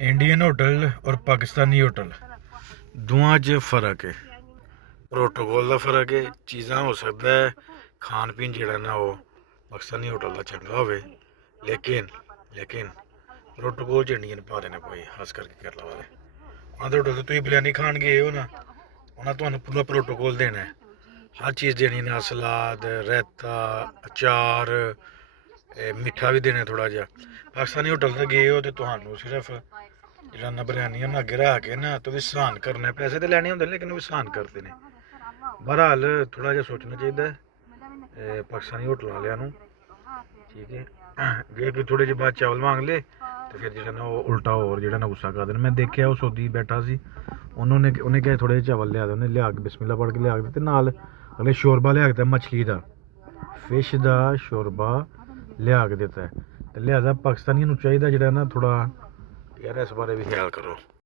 Indian hotel और Pakistani hotel दोवां च फर्क है। प्रोटोकॉल का फर्क है। चीज़ां हो सकता है खान पीन जेह्ड़ा ना वो पाकिस्तानी होटल का चंगा होवे, लेकिन लेकिन प्रोटोकॉल च इंडियन पा देने कोई, खास करके केरला वाले। उन्होंने होटल तो तुम बिरयानी खान गए हो ना, उन्हें तुहानू पूरा प्रोटोकॉल देना है, हर चीज़ देनी ना, सलाद, रायता, अचार, मिठा भी देना थोड़ा जहा। पाकिस्तानी होटल से गए हो तो तुहानू सिर्फ जेह्ड़ा ना बिरयानी उन्हें अग्गे रख के ना तो विसान करना है, पैसे तो लैने होंदे लेकिन विसान करते हैं। बहरहाल थोड़ा जहा सोचना चाहिए पाकिस्तानी होटल वालों, ठीक है। जे कि थोड़े जे बाद चावल मांग ले तो फिर जो ना वो उल्टा और जो ना गुस्सा कर देना। मैं देखा वो सऊदी बैठा सी, उन्हें क्या थोड़े चावल लिया, उन्हें लिया के बिस्मिल्ला पढ़ के लिया के ते नाल अगले शोरबा लिया के मछली का, फिश का शोरबा लिया के दिता है। तो लिहाजा पाकिस्तानियों चाहिए जो ना थोड़ा यार इस बारे भी ख्याल करो।